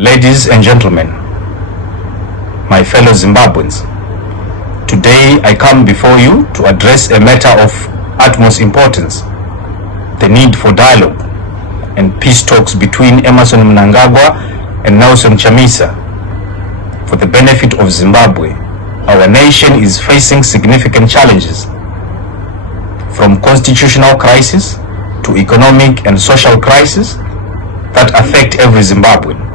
Ladies and gentlemen, my fellow Zimbabweans, today I come before you to address a matter of utmost importance: the need for dialogue and peace talks between Emmerson Mnangagwa and Nelson Chamisa. For the benefit of Zimbabwe, our nation is facing significant challenges, from constitutional crisis to economic and social crisis that affect every Zimbabwean.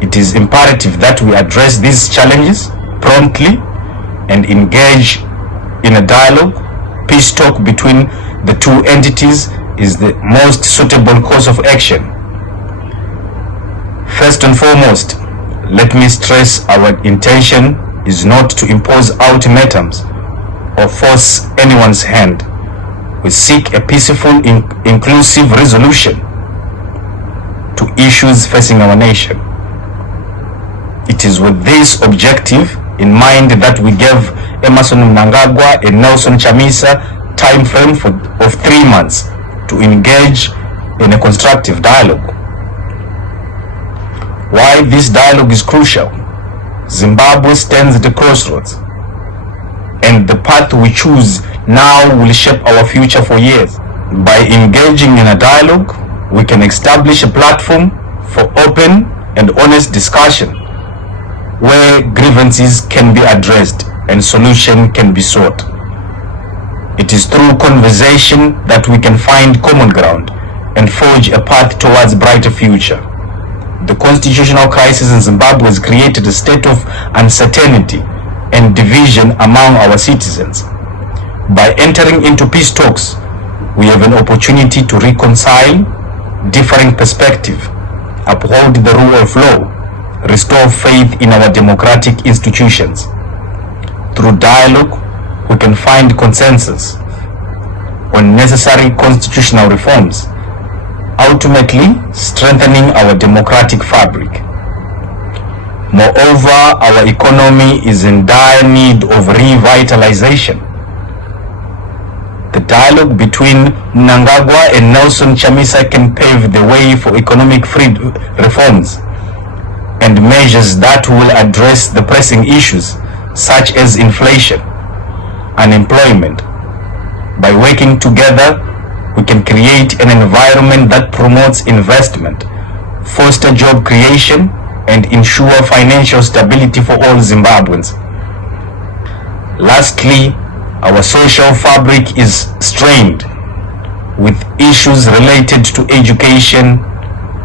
It is imperative that we address these challenges promptly and engage in a dialogue. Peace talk between the two entities is the most suitable course of action. First and foremost, let me stress our intention is not to impose ultimatums or force anyone's hand. We seek a peaceful, inclusive resolution to issues facing our nation. It is with this objective in mind that we gave Emmerson Mnangagwa and Nelson Chamisa time frame of 3 months to engage in a constructive dialogue. Why this dialogue is crucial: Zimbabwe stands at a crossroads, and the path we choose now will shape our future for years. By engaging in a dialogue, we can establish a platform for open and honest discussion, where grievances can be addressed and solution can be sought. It is through conversation that we can find common ground and forge a path towards a brighter future. The constitutional crisis in Zimbabwe has created a state of uncertainty and division among our citizens. By entering into peace talks, we have an opportunity to reconcile differing perspectives, uphold the rule of law, restore faith in our democratic institutions. Through dialogue, we can find consensus on necessary constitutional reforms, ultimately strengthening our democratic fabric. Moreover, our economy is in dire need of revitalization. The dialogue between Mnangagwa and Nelson Chamisa can pave the way for economic reforms and measures that will address the pressing issues such as inflation, unemployment. By working together, we can create an environment that promotes investment, foster job creation, and ensure financial stability for all Zimbabweans. Lastly, our social fabric is strained with issues related to education,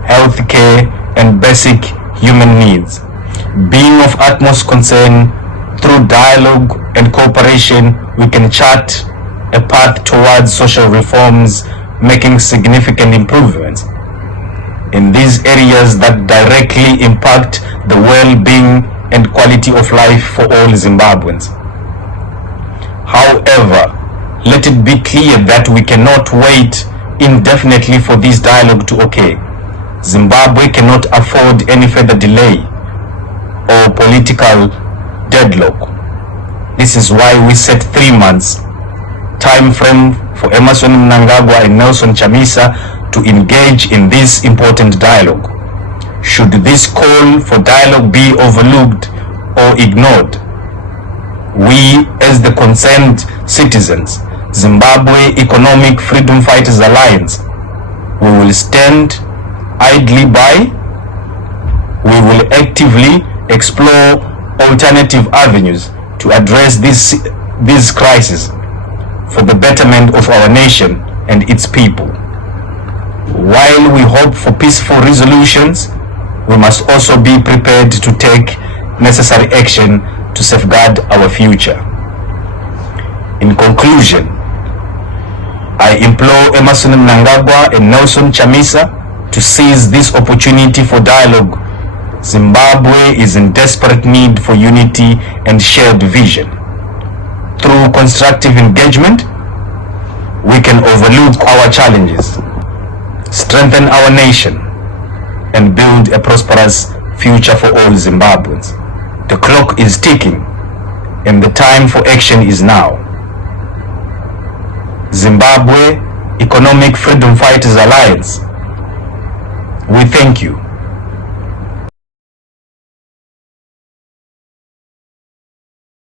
healthcare, and basic human needs. Being of utmost concern, through dialogue and cooperation, we can chart a path towards social reforms, making significant improvements in these areas that directly impact the well-being and quality of life for all Zimbabweans. However, let it be clear that we cannot wait indefinitely for this dialogue to occur. Zimbabwe cannot afford any further delay or political deadlock. This is why we set 3 months time frame for Emmerson Mnangagwa and Nelson Chamisa to engage in this important dialogue. Should this call for dialogue be overlooked or ignored, we as the concerned citizens, Zimbabwe Economic Freedom Fighters Alliance, we will stand idly by. We will actively explore alternative avenues to address this crisis for the betterment of our nation and its people. While we hope for peaceful resolutions, we must also be prepared to take necessary action to safeguard our future. In conclusion, I implore Emmerson Mnangagwa and Nelson Chamisa to seize this opportunity for dialogue. Zimbabwe is in desperate need for unity and shared vision. Through constructive engagement, we can overlook our challenges, strengthen our nation, and build a prosperous future for all Zimbabweans. The clock is ticking, and the time for action is now. Zimbabwe Economic Freedom Fighters Alliance, we thank you.